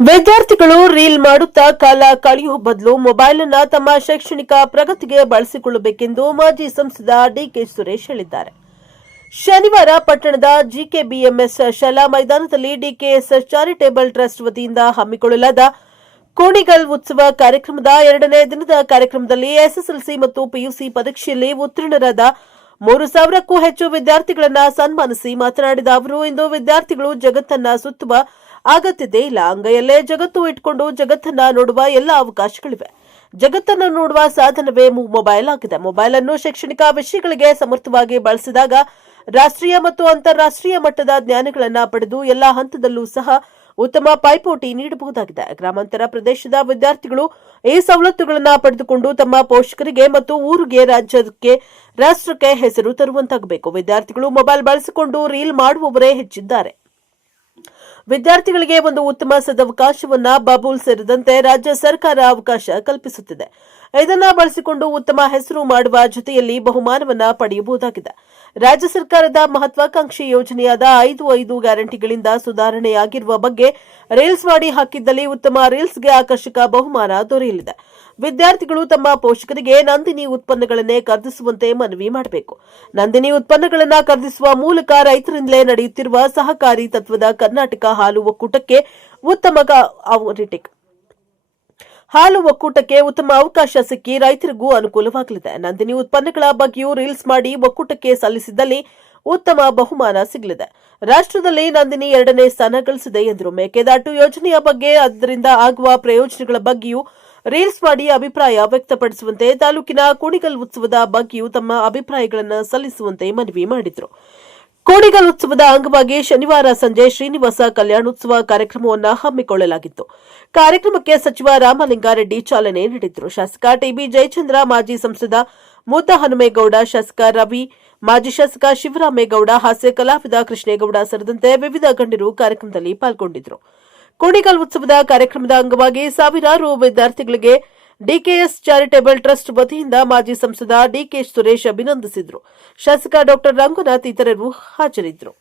ವಿದ್ಯಾರ್ಥಿಗಳು ರೀಲ್ ಮಾಡುತ್ತಾ ಕಾಲ ಕಳೆಯುವ ಬದಲು ಮೊಬೈಲ್ ಅನ್ನು ತಮ್ಮ ಶೈಕ್ಷಣಿಕ ಪ್ರಗತಿಗೆ ಬಳಸಿಕೊಳ್ಳಬೇಕೆಂದು ಮಾಜಿ ಸಂಸದ ಡಿಕೆ ಸುರೇಶ್ ಹೇಳಿದ್ದಾರೆ. ಶನಿವಾರ ಪಟ್ಟಣದ ಜಿಕೆಬಿಎಂಎಸ್ ಶಾಲಾ ಮೈದಾನದಲ್ಲಿ ಡಿಕೆಎಸ್ ಚಾರಿಟೇಬಲ್ ಟ್ರಸ್ಟ್ ವತಿಯಿಂದ ಹಮ್ಮಿಕೊಳ್ಳಲಾದ ಕುಣಿಗಲ್ ಉತ್ಸವ ಕಾರ್ಯಕ್ರಮದ 2ನೇ ದಿನದ ಕಾರ್ಯಕ್ರಮದಲ್ಲಿ ಎಸ್ಎಸ್ಎಲ್ಸಿ ಮತ್ತು ಪಿಯುಸಿ ಪರೀಕ್ಷೆಯಲ್ಲಿ ಉತ್ತೀರ್ಣರಾದ 3,000ಕ್ಕೂ ಹೆಚ್ಚು ವಿದ್ಯಾರ್ಥಿಗಳನ್ನು ಸನ್ಮಾನಿಸಿ ಮಾತನಾಡಿದ ಅವರು, ಇಂದು ವಿದ್ಯಾರ್ಥಿಗಳು ಜಗತ್ತನ್ನ ಸುತ್ತುವ ಅಗತ್ಯತೆ ಇಲ್ಲ. ಅಂಗೈಯಲ್ಲೇ ಜಗತ್ತು ಇಟ್ಕೊಂಡು ಜಗತ್ತನ್ನ ನೋಡುವ ಎಲ್ಲ ಅವಕಾಶಗಳಿವೆ. ಜಗತ್ತನ್ನು ನೋಡುವ ಸಾಧನವೇ ಮೊಬೈಲ್ ಆಗಿದೆ. ಮೊಬೈಲ್ ಅನ್ನು ಶೈಕ್ಷಣಿಕ ವಿಷಯಗಳಿಗೆ ಸಮರ್ಥವಾಗಿ ಬಳಸಿದಾಗ ರಾಷ್ಟ್ರೀಯ ಮತ್ತು ಅಂತಾರಾಷ್ಟ್ರೀಯ ಮಟ್ಟದ ಜ್ಞಾನಗಳನ್ನು ಪಡೆದು ಎಲ್ಲಾ ಹಂತದಲ್ಲೂ ಸಹ ಉತ್ತಮ ಪೈಪೋಟಿ ನೀಡಬಹುದಾಗಿದೆ. ಗ್ರಾಮಾಂತರ ಪ್ರದೇಶದ ವಿದ್ಯಾರ್ಥಿಗಳು ಈ ಸವಲತ್ತುಗಳನ್ನು ಪಡೆದುಕೊಂಡು ತಮ್ಮ ಪೋಷಕರಿಗೆ ಮತ್ತು ಊರಿಗೆ, ರಾಜ್ಯಕ್ಕೆ, ರಾಷ್ಟ್ರಕ್ಕೆ ಹೆಸರು ತರುವಂತಾಗಬೇಕು. ವಿದ್ಯಾರ್ಥಿಗಳು ಮೊಬೈಲ್ ಬಳಸಿಕೊಂಡು ರೀಲ್ ಮಾಡುವವರೇ ಹೆಚ್ಚಿದ್ದಾರೆ. ವಿದ್ಯಾರ್ಥಿಗಳಿಗೆ ಒಂದು ಉತ್ತಮ ಸದವಕಾಶವನ್ನ ಬಾಬುಲ್ ಸೇರಿದಂತೆ ರಾಜ್ಯ ಸರ್ಕಾರ ಅವಕಾಶ ಕಲ್ಪಿಸುತ್ತಿದೆ. ಇದನ್ನ ಬಳಸಿಕೊಂಡು ಉತ್ತಮ ಹೆಸರು ಮಾಡುವ ಜೊತೆಯಲ್ಲಿ ಬಹುಮಾನವನ್ನ ಪಡೆಯಬಹುದಾಗಿದೆ. ರಾಜ್ಯ ಸರ್ಕಾರದ ಮಹತ್ವಾಕಾಂಕ್ಷಿ ಯೋಜನೆಯಾದ 5 ಗ್ಯಾರಂಟಿಗಳಿಂದ ಸುಧಾರಣೆಯಾಗಿರುವ ಬಗ್ಗೆ ರೀಲ್ಸ್ ಮಾಡಿ ಹಾಕಿದ್ದಲ್ಲಿ ಉತ್ತಮ ರೀಲ್ಸ್ಗೆ ಆಕರ್ಷಕ ಬಹುಮಾನ ದೊರೆಯಲಿದೆ. ವಿದ್ಯಾರ್ಥಿಗಳು ತಮ್ಮ ಪೋಷಕರಿಗೆ ನಂದಿನಿ ಉತ್ಪನ್ನಗಳನ್ನೇ ಖರೀದಿಸುವಂತೆ ಮನವಿ ಮಾಡಬೇಕು. ನಂದಿನಿ ಉತ್ಪನ್ನಗಳನ್ನು ಖರೀದಿಸುವ ಮೂಲಕ ರೈತರಿಂದಲೇ ನಡೆಯುತ್ತಿರುವ ಸಹಕಾರಿ ತತ್ವದ ಕರ್ನಾಟಕ ಹಾಲು ಒಕ್ಕೂಟಕ್ಕೆ ಉತ್ತಮ ಅವಕಾಶ ಸಿಕ್ಕಿ ರೈತರಿಗೂ ಅನುಕೂಲವಾಗಲಿದೆ. ನಂದಿನಿ ಉತ್ಪನ್ನಗಳ ಬಗ್ಗೆಯೂ ರೀಲ್ಸ್ ಮಾಡಿ ಒಕ್ಕೂಟಕ್ಕೆ ಸಲ್ಲಿಸಿದ್ದಲ್ಲಿ ಉತ್ತಮ ಬಹುಮಾನ ಸಿಗಲಿದೆ. ರಾಷ್ಟ್ರದಲ್ಲಿ ನಂದಿನಿ 2ನೇ ಸ್ಥಾನ ಗಳಿಸಿದೆ ಎಂದರು. ಮೇಕೆದಾಟು ಯೋಜನೆಯ ಬಗ್ಗೆ, ಅದರಿಂದ ಆಗುವ ಪ್ರಯೋಜನಗಳ ಬಗ್ಗೆಯೂ ರೀಲ್ಸ್ ಮಾಡಿ ಅಭಿಪ್ರಾಯ ವ್ಯಕ್ತಪಡಿಸುವಂತೆ, ತಾಲೂಕಿನ ಕುಣಿಗಲ್ ಉತ್ಸವದ ಬಗ್ಗೆಯೂ ತಮ್ಮ ಅಭಿಪ್ರಾಯಗಳನ್ನು ಸಲ್ಲಿಸುವಂತೆ ಮನವಿ ಮಾಡಿದರು. ಕುಣಿಗಲ್ ಉತ್ಸವದ ಅಂಗವಾಗಿ ಶನಿವಾರ ಸಂಜೆ ಶ್ರೀನಿವಾಸ ಕಲ್ಯಾಣೋತ್ಸವ ಕಾರ್ಯಕ್ರಮವನ್ನು ಹಮ್ಮಿಕೊಳ್ಳಲಾಗಿತ್ತು. ಕಾರ್ಯಕ್ರಮಕ್ಕೆ ಸಚಿವ ರಾಮಲಿಂಗಾರೆಡ್ಡಿ ಚಾಲನೆ ನೀಡಿದರು. ಶಾಸಕ ಟಿಬಿ ಜಯಚಂದ್ರ, ಮಾಜಿ ಸಂಸದ ಮುದ್ದಹನುಮೇಗೌಡ, ಶಾಸಕ ರವಿ, ಮಾಜಿ ಶಾಸಕ ಶಿವರಾಮೇಗೌಡ, ಹಾಸ್ಯ ಕಲಾವಿದ ಕೃಷ್ಣೇಗೌಡ ಸೇರಿದಂತೆ ವಿವಿಧ ಗಣ್ಯರು ಕಾರ್ಯಕ್ರಮದಲ್ಲಿ ಪಾಲ್ಗೊಂಡಿದ್ದರು. ಕುಣಿಗಲ್ ಉತ್ಸವದ ಕಾರ್ಯಕ್ರಮದ ಅಂಗವಾಗಿ ಸಾವಿರಾರು ವಿದ್ಯಾರ್ಥಿಗಳಿಗೆ ಡಿಕೆಎಸ್ ಚಾರಿಟೇಬಲ್ ಟ್ರಸ್ಟ್ ವತಿಯಿಂದ ಮಾಜಿ ಸಂಸದ ಡಿಕೆ ಸುರೇಶ್ ಅಭಿನಂದಿಸಿದರು. ಶಾಸಕ ಡಾ ರಂಗನಾಥ್ ಇತರರು ಹಾಜರಿದ್ದರು.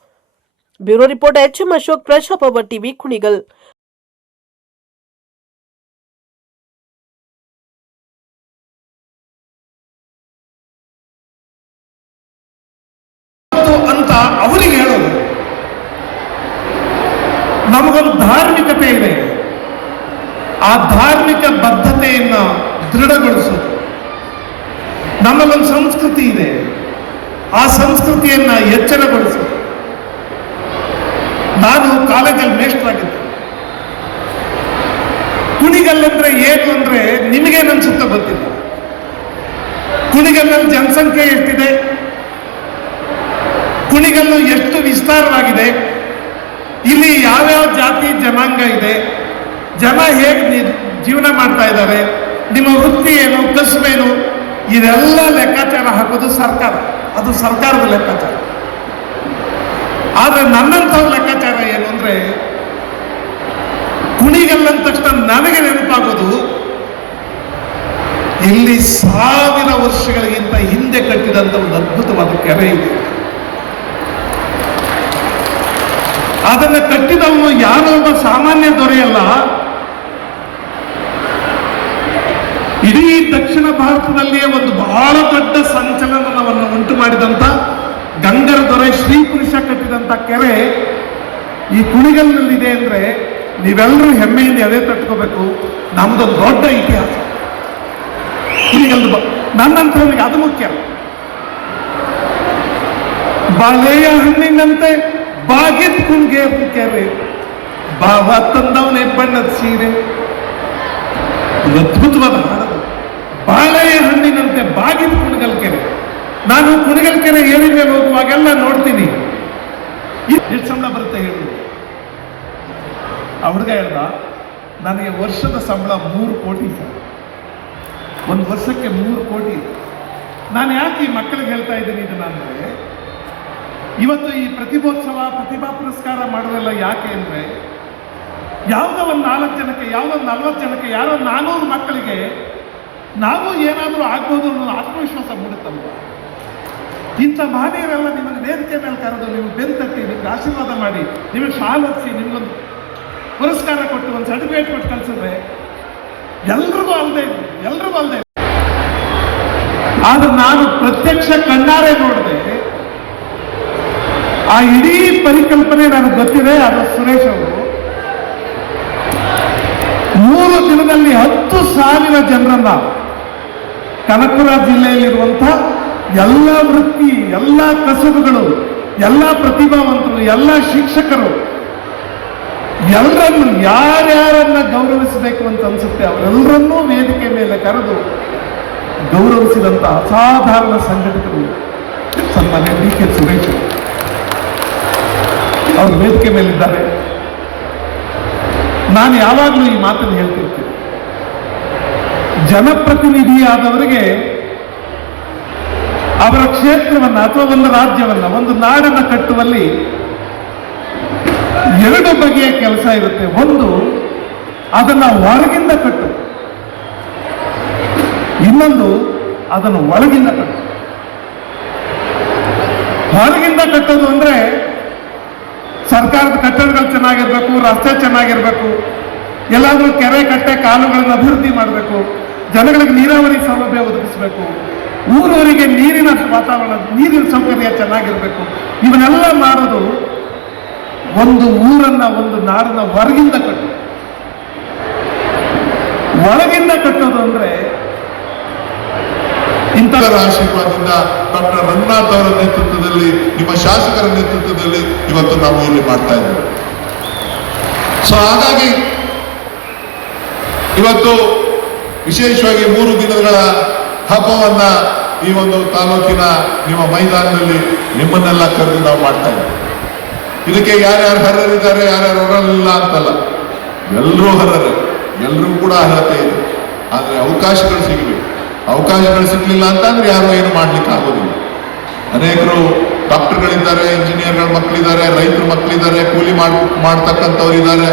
Bureau report HM Ashok, Praja Power TV, Kunigal. ಅಂತ ಅವರಿಗೆ ಹೇಳೋದು, ನಮಗೊಂದು ಧಾರ್ಮಿಕತೆ ಇದೆ, ಆ ಧಾರ್ಮಿಕ ಬದ್ಧತೆಯನ್ನು ದೃಢಗೊಳಿಸೋದು. ನಮ್ಮಲ್ಲೊಂದು ಸಂಸ್ಕೃತಿ ಇದೆ, ಆ ಸಂಸ್ಕೃತಿಯನ್ನ ಎಚ್ಚರಗೊಳಿಸೋದು. ನಾನು ಕಾಲೇಜಲ್ಲಿ ಮೇಷ್ಟ್ರಾಗಿದ್ದೆ. ಕುಣಿಗಲ್ಲಂದ್ರೆ ಏನು ಅಂದ್ರೆ ನಿಮಗೇನನ್ಸುತ್ತೋ ಗೊತ್ತಿಲ್ಲ. ಕುಣಿಗಲ್ಲಲ್ಲಿ ಜನಸಂಖ್ಯೆ ಎಷ್ಟಿದೆ, ಕುಣಿಗಲ್ಲು ಎಷ್ಟು ವಿಸ್ತಾರವಾಗಿದೆ, ಇಲ್ಲಿ ಯಾವ್ಯಾವ ಜಾತಿ ಜನಾಂಗ ಇದೆ, ಜನ ಹೇಗೆ ಜೀವನ ಮಾಡ್ತಾ ಇದ್ದಾರೆ, ನಿಮ್ಮ ವೃತ್ತಿ ಏನು, ಕಸುಬೇನು, ಇದೆಲ್ಲ ಲೆಕ್ಕಾಚಾರ ಹಾಕೋದು ಸರ್ಕಾರ. ಅದು ಸರ್ಕಾರದ ಲೆಕ್ಕಾಚಾರ. ಆದ್ರೆ ನನ್ನಂಥವ್ರ ಲೆಕ್ಕಾಚಾರ ಏನು ಅಂದ್ರೆ, ಕುಣಿಗಲ್ ಅಂದ ತಕ್ಷಣ ನನಗೆ ನೆನಪಾಗೋದು, ಇಲ್ಲಿ 1000 ವರ್ಷಗಳಿಗಿಂತ ಹಿಂದೆ ಕಟ್ಟಿದಂತ ಒಂದು ಅದ್ಭುತವಾದ ಕೆರೆ ಇದೆ. ಅದನ್ನು ಕಟ್ಟಿದವನು ಯಾರೋ ಒಬ್ಬ ಸಾಮಾನ್ಯ ದೊರೆಯಲ್ಲ. ಇಡೀ ದಕ್ಷಿಣ ಭಾರತದಲ್ಲಿಯೇ ಒಂದು ಬಹಳ ದೊಡ್ಡ ಸಂಚಲನವನ್ನು ಉಂಟು ಮಾಡಿದಂತ ಗಂಗರ ದೊರೆ ಶ್ರೀ ಪುರುಷ ಕಟ್ಟಿದಂತ ಕೆರೆ ಈ ಕುಣಿಗಲ್ನಲ್ಲಿದೆ ಅಂದ್ರೆ ನೀವೆಲ್ಲರೂ ಹೆಮ್ಮೆಯಿಂದ ಎದೆ ತಟ್ಕೋಬೇಕು. ನಮ್ದೊಂದು ದೊಡ್ಡ ಇತಿಹಾಸ ಕುಣಿಗಲ್. ನನ್ನಂಥವನಿಗೆ ಅದು ಮುಖ್ಯ. ಬಾಳೆಯ ಹಣ್ಣಿನಂತೆ ಬಾಗಿದ್ ಕುಂಗೇರು ಕೆರೆ, ಬಾವ ತಂದವನೇ ಬಣ್ಣದ ಸೀರೆ. ಅದ್ಭುತವಾದ ಹಾಡದು. ಬಾಳೆಯ ಹಣ್ಣಿನಂತೆ ಬಾಗಿದ್ ಕುಣಿಗಲ್ ಕೆರೆ. ನಾನು ಕುಣಿಗಲ್ ಕೆರೆ ಏರಿ ಮೇಲೆ ಹೋಗುವಾಗೆಲ್ಲ ನೋಡ್ತೀನಿ, ಎಷ್ಟು ಸಂಬಳ ಬರುತ್ತೆ ಹೇಳಿ. ಆ ಹುಡುಗ ಹೇಳ್ದ, ನನಗೆ ವರ್ಷದ ಸಂಬಳ 3 ಕೋಟಿ ಸರ್. ಒಂದು ವರ್ಷಕ್ಕೆ 3 ಕೋಟಿ. ನಾನು ಯಾಕೆ ಈ ಮಕ್ಕಳಿಗೆ ಹೇಳ್ತಾ ಇದ್ದೀನಿ ಇದನ್ನ ಅಂದ್ರೆ, ಇವತ್ತು ಈ ಪ್ರತಿಭೋತ್ಸವ, ಪ್ರತಿಭಾ ಪುರಸ್ಕಾರ ಮಾಡೋದೆಲ್ಲ ಯಾಕೆ ಅಂದ್ರೆ, ಯಾವುದೋ ಒಂದು 4 ಜನಕ್ಕೆ, ಯಾವುದೋ ಒಂದು 40 ಜನಕ್ಕೆ, ಯಾರೋ 400 ಮಕ್ಕಳಿಗೆ ನಾವು ಏನಾದರೂ ಆಗ್ಬೋದು ಅನ್ನೋ ಆತ್ಮವಿಶ್ವಾಸ ಮೂಡುತ್ತಲ್ವ. ಇಂಥ ಮಹನೀಯರೆಲ್ಲ ನಿಮಗೆ ವೇದಿಕೆ ಮೇಲೆ ಕರೆದು ನಿಮಗೆ ಬೆನ್ನು ತಟ್ಟಿ, ನಿಮ್ಗೆ ಆಶೀರ್ವಾದ ಮಾಡಿ, ನಿಮಗೆ ಶಾಲ್ ಹೊತ್ತಿಸಿ, ನಿಮ್ಗೊಂದು ಪುರಸ್ಕಾರ ಕೊಟ್ಟು ಒಂದು ಸರ್ಟಿಫಿಕೇಟ್ ಕೊಟ್ಟು ಕಳಿಸಿದ್ರೆ ಎಲ್ರಿಗೂ ಅಲ್ಲದೆ ಆದ್ರೆ ನಾನು ಪ್ರತ್ಯಕ್ಷ ಕಣ್ಣಾರೆ ನೋಡಿದೆ. ಆ ಇಡೀ ಪರಿಕಲ್ಪನೆ ನನಗೆ ಗೊತ್ತಿದೆ. ಅದು ಸುರೇಶ್ ಅವರು 3 ದಿನದಲ್ಲಿ 10,000 ಜನರನ್ನ ಕನಕಪುರ ಜಿಲ್ಲೆಯಲ್ಲಿರುವಂಥ ಎಲ್ಲ ವೃತ್ತಿ, ಎಲ್ಲ ಕಸುಬುಗಳು, ಎಲ್ಲ ಪ್ರತಿಭಾವಂತರು, ಎಲ್ಲ ಶಿಕ್ಷಕರು, ಎಲ್ಲರನ್ನು ಯಾರ್ಯಾರನ್ನ ಗೌರವಿಸಬೇಕು ಅಂತ ಅನ್ಸುತ್ತೆ ಅವರೆಲ್ಲರನ್ನೂ ವೇದಿಕೆ ಮೇಲೆ ಕರೆದು ಗೌರವಿಸಿದಂಥ ಅಸಾಧಾರಣ ಸಂಘಟಕರು ಸನ್ಮಾನ್ಯ DK ಸುರೇಶ್ ಅವರು ವೇದಿಕೆ ಮೇಲಿದ್ದಾರೆ. ನಾನು ಯಾವಾಗಲೂ ಈ ಮಾತನ್ನು ಹೇಳ್ತಿರ್ತೀನಿ, ಜನಪ್ರತಿನಿಧಿಯಾದವರಿಗೆ ಅವರ ಕ್ಷೇತ್ರವನ್ನು ಅಥವಾ ಒಂದು ರಾಜ್ಯವನ್ನ, ಒಂದು ನಾಡನ್ನು ಕಟ್ಟುವಲ್ಲಿ 2 ಬಗೆಯ ಕೆಲಸ ಇರುತ್ತೆ. ಒಂದು, ಅದನ್ನ ಹೊರಗಿಂದ ಕಟ್ಟು, ಇನ್ನೊಂದು ಅದನ್ನು ಒಳಗಿಂದ ಕಟ್ಟು. ಹೊರಗಿಂದ ಕಟ್ಟೋದು ಅಂದ್ರೆ ಸರ್ಕಾರದ ಕಟ್ಟಡಗಳು ಚೆನ್ನಾಗಿರ್ಬೇಕು, ರಸ್ತೆ ಚೆನ್ನಾಗಿರ್ಬೇಕು, ಎಲ್ಲಾದ್ರೂ ಕೆರೆ ಕಟ್ಟೆ ಕಾಲುಗಳನ್ನು ಅಭಿವೃದ್ಧಿ ಮಾಡಬೇಕು, ಜನಗಳಿಗೆ ನೀರಾವರಿ ಸೌಲಭ್ಯ ಒದಗಿಸಬೇಕು, ಊರೂರಿಗೆ ನೀರಿನ ವಾತಾವರಣ, ನೀರಿನ ಸೌಕರ್ಯ ಚೆನ್ನಾಗಿರ್ಬೇಕು. ಇವನ್ನೆಲ್ಲ ಮಾಡೋದು ಒಂದು ಊರನ್ನ, ಒಂದು ನಾಡನ್ನ ಹೊರಗಿಂದ ಕಟ್ಟು. ಒಳಗಿಂದ ಕಟ್ಟೋದು ಅಂದ್ರೆ ಇಂಥರ ಆಶೀರ್ವಾದದಿಂದ ಡಾಕ್ಟರ್ ರಂಗನಾಥ್ ಅವರ ನೇತೃತ್ವದಲ್ಲಿ, ನಿಮ್ಮ ಶಾಸಕರ ನೇತೃತ್ವದಲ್ಲಿ ಇವತ್ತು ನಾವು ಇಲ್ಲಿ ಮಾಡ್ತಾ ಇದ್ದೇವೆ. ಸೊ ಹಾಗಾಗಿ ಇವತ್ತು ವಿಶೇಷವಾಗಿ 3 ದಿನಗಳ ಹಬ್ಬವನ್ನ ಈ ಒಂದು ತಾಲೂಕಿನ ನಿಮ್ಮ ಮೈದಾನದಲ್ಲಿ ನಿಮ್ಮನ್ನೆಲ್ಲ ಕರೆದು ನಾವು ಮಾಡ್ತಾ ಇದ್ದೇವೆ. ಇದಕ್ಕೆ ಯಾರ್ಯಾರು ಅರ್ಹರಿದ್ದಾರೆ, ಯಾರ್ಯಾರು ಅರ್ಹರಿಲ್ಲ ಅಂತಲ್ಲ, ಎಲ್ಲರೂ ಅರ್ಹರೇ, ಎಲ್ಲರಿಗೂ ಕೂಡ ಅರ್ಹತೆ ಇದೆ. ಆದರೆ ಅವಕಾಶಗಳು ಸಿಗಬೇಕು. ಅವಕಾಶಗಳು ಸಿಗಲಿಲ್ಲ ಅಂತಂದ್ರೆ ಯಾರು ಏನು ಮಾಡ್ಲಿಕ್ಕೆ ಆಗೋದಿಲ್ಲ. ಅನೇಕರು ಡಾಕ್ಟರ್ಗಳಿದ್ದಾರೆ, ಇಂಜಿನಿಯರ್ಗಳ ಮಕ್ಕಳಿದ್ದಾರೆ, ರೈತರ ಮಕ್ಕಳಿದ್ದಾರೆ, ಕೂಲಿ ಮಾಡ್ತಕ್ಕಂಥವ್ರು ಇದ್ದಾರೆ.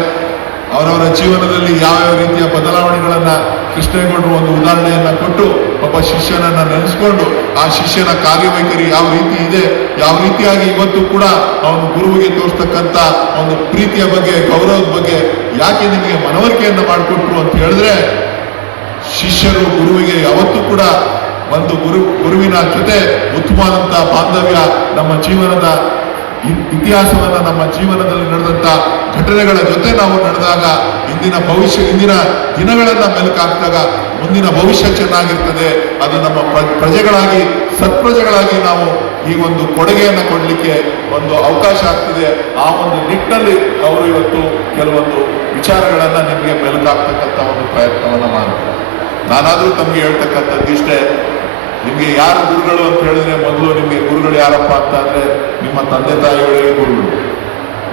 ಅವರವರ ಜೀವನದಲ್ಲಿ ಯಾವ್ಯಾವ ರೀತಿಯ ಬದಲಾವಣೆಗಳನ್ನ ಕೃಷ್ಣೇಗೌಡರು ಒಂದು ಉದಾಹರಣೆಯನ್ನ ಕೊಟ್ಟು ಒಬ್ಬ ಶಿಷ್ಯನನ್ನ ನೆನೆಸ್ಕೊಂಡು ಆ ಶಿಷ್ಯನ ಕಾರ್ಯವೈಖರಿ ಯಾವ ರೀತಿ ಇದೆ, ಯಾವ ರೀತಿಯಾಗಿ ಇವತ್ತು ಕೂಡ ಅವನು ಗುರುವಿಗೆ ತೋರಿಸ್ತಕ್ಕಂಥ ಒಂದು ಪ್ರೀತಿಯ ಬಗ್ಗೆ, ಗೌರವದ ಬಗ್ಗೆ ಯಾಕೆ ನಿಮಗೆ ಮನವರಿಕೆಯನ್ನ ಮಾಡಿಕೊಟ್ರು ಅಂತ ಹೇಳಿದ್ರೆ, ಶಿಷ್ಯರು ಗುರುವಿಗೆ ಯಾವತ್ತೂ ಕೂಡ ಒಂದು ಗುರುವಿನ ಜೊತೆ ಉತ್ತಮವಾದಂಥ ಬಾಂಧವ್ಯ, ನಮ್ಮ ಜೀವನದ ಇತಿಹಾಸವನ್ನ, ನಮ್ಮ ಜೀವನದಲ್ಲಿ ನಡೆದಂಥ ಘಟನೆಗಳ ಜೊತೆ ನಾವು ನಡೆದಾಗ ಇಂದಿನ ದಿನಗಳನ್ನ ಮೆಲುಕಾಕ್ದಾಗ ಮುಂದಿನ ಭವಿಷ್ಯ ಚೆನ್ನಾಗಿರ್ತದೆ. ಅದು ನಮ್ಮ ಪ್ರಜೆಗಳಾಗಿ, ಸತ್ಪ್ರಜೆಗಳಾಗಿ ನಾವು ಈ ಒಂದು ಕೊಡುಗೆಯನ್ನು ಕೊಡಲಿಕ್ಕೆ ಒಂದು ಅವಕಾಶ ಆಗ್ತದೆ. ಆ ಒಂದು ನಿಟ್ಟಿನಲ್ಲಿ ಅವರು ಇವತ್ತು ಕೆಲವೊಂದು ವಿಚಾರಗಳನ್ನ ನಿಮಗೆ ಮೆಲುಕಾಕ್ತಕ್ಕಂಥ ಒಂದು ಪ್ರಯತ್ನವನ್ನ ಮಾಡ್ತಾರೆ. ನಾನಾದ್ರೂ ತಮಗೆ ಹೇಳ್ತಕ್ಕಂಥದ್ದು ಇಷ್ಟೇ, ನಿಮಗೆ ಯಾರು ಗುರುಗಳು ಅಂತ ಹೇಳಿದ್ರೆ, ಮೊದಲು ನಿಮಗೆ ಗುರುಗಳು ಯಾರಪ್ಪ ಅಂತ ಅಂದ್ರೆ ನಿಮ್ಮ ತಂದೆ ತಾಯಿಗಳಿಗೆ ಗುರುಗಳು.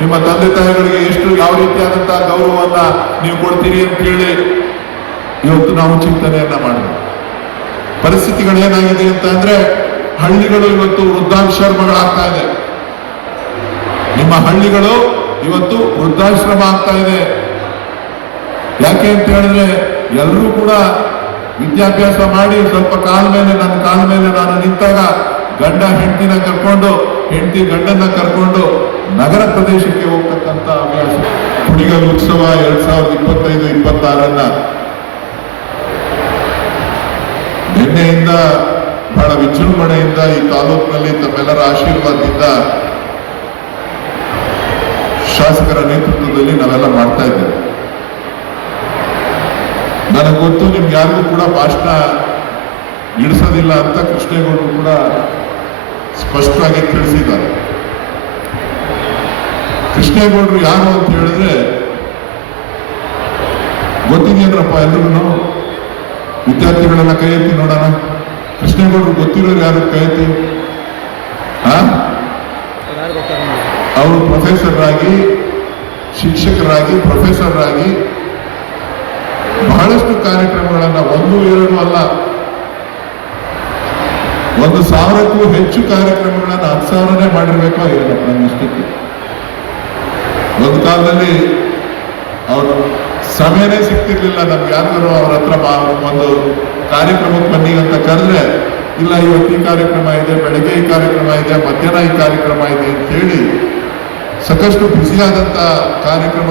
ನಿಮ್ಮ ತಂದೆ ತಾಯಿಗಳಿಗೆ ಎಷ್ಟು ಯಾವ ರೀತಿಯಾದಂತಹ ಗೌರವವನ್ನ ನೀವು ಕೊಡ್ತೀರಿ ಅಂತ ಹೇಳಿ ಇವತ್ತು ನಾವು ಚಿಂತನೆಯನ್ನ ಮಾಡಿದ್ವಿ. ಪರಿಸ್ಥಿತಿಗಳೇನಾಗಿದೆ ಅಂತ ಅಂದ್ರೆ, ಹಳ್ಳಿಗಳು ಇವತ್ತು ವೃದ್ಧಾಶ್ರಮಗಳಾಗ್ತಾ ಇದೆ. ನಿಮ್ಮ ಹಳ್ಳಿಗಳು ಇವತ್ತು ವೃದ್ಧಾಶ್ರಮ ಆಗ್ತಾ ಇದೆ. ಯಾಕೆ ಅಂತ ಹೇಳಿದ್ರೆ, ಎಲ್ಲರೂ ಕೂಡ ವಿದ್ಯಾಭ್ಯಾಸ ಮಾಡಿ ಸ್ವಲ್ಪ ನನ್ನ ಕಾಲ ಮೇಲೆ ನಾನು ನಿಂತಾಗ ಗಂಡ ಹೆಂಡತಿನ ಕರ್ಕೊಂಡು, ಹೆಂಡತಿ ಗಂಡನ್ನ ಕರ್ಕೊಂಡು ನಗರ ಪ್ರದೇಶಕ್ಕೆ ಹೋಗ್ತಕ್ಕಂಥ ಅಭ್ಯಾಸ. ಕುಣಿಗಲ್ ಉತ್ಸವ 2025-26 ನಿನ್ನೆಯಿಂದ ಬಹಳ ವಿಜೃಂಭಣೆಯಿಂದ ಈ ತಾಲೂಕಿನಲ್ಲಿ ತಮ್ಮೆಲ್ಲರ ಆಶೀರ್ವಾದದಿಂದ ಶಾಸಕರ ನೇತೃತ್ವದಲ್ಲಿ ನಾವೆಲ್ಲ ಮಾಡ್ತಾ ಇದ್ದೇವೆ. ನನಗೆ ಗೊತ್ತು, ನಿಮ್ಗೆ ಯಾರಿಗೂ ಕೂಡ ಭಾಷಣ ಇಡಿಸೋದಿಲ್ಲ ಅಂತ ಕೃಷ್ಣೇಗೌಡರು ಕೂಡ ಸ್ಪಷ್ಟವಾಗಿ ತಿಳಿಸಿದ್ದಾರೆ. ಕೃಷ್ಣೇಗೌಡರು ಯಾರು ಅಂತ ಹೇಳಿದ್ರೆ ಗೊತ್ತಿದೆಯೇನ್ರಪ್ಪ ಎಲ್ರಿಗೂ? ವಿದ್ಯಾರ್ಥಿಗಳೆಲ್ಲ ಕೈ ಎತ್ತಿ ನೋಡೋಣ. ಕೃಷ್ಣೇಗೌಡರು ಗೊತ್ತಿರೋರು ಯಾರು? ಕೈ ಎತ್ತಿ. ಅವರು ಪ್ರೊಫೆಸರ್ ಆಗಿ, ಶಿಕ್ಷಕರಾಗಿ, ಪ್ರೊಫೆಸರ್ ಆಗಿ ಬಹಳಷ್ಟು ಕಾರ್ಯಕ್ರಮಗಳನ್ನ, 1-2 ಅಲ್ಲ, 1,000ಕ್ಕೂ ಹೆಚ್ಚು ಕಾರ್ಯಕ್ರಮಗಳನ್ನ 10,000ನೇ ಮಾಡಿರ್ಬೇಕೋ ಏನಪ್ಪ ನನ್ನಷ್ಟಕ್ಕೆ. ಒಂದು ಕಾಲದಲ್ಲಿ ಅವರು ಸಮಯನೇ ಸಿಗ್ತಿರ್ಲಿಲ್ಲ ನಮ್ಗೆ. ಯಾರಿಗಾರು ಅವ್ರ ಹತ್ರ ಒಂದು ಕಾರ್ಯಕ್ರಮಕ್ಕೆ ಬನ್ನಿ ಅಂತ ಕರೆದ್ರೆ, ಇಲ್ಲ ಇವತ್ತು ಈ ಕಾರ್ಯಕ್ರಮ ಇದೆ, ಬೆಳಗ್ಗೆ ಈ ಕಾರ್ಯಕ್ರಮ ಇದೆ, ಮಧ್ಯಾಹ್ನ ಈ ಕಾರ್ಯಕ್ರಮ ಇದೆ ಅಂತ ಹೇಳಿ ಸಾಕಷ್ಟು ಬ್ಯುಸಿಯಾದಂಥ ಕಾರ್ಯಕ್ರಮಗಳು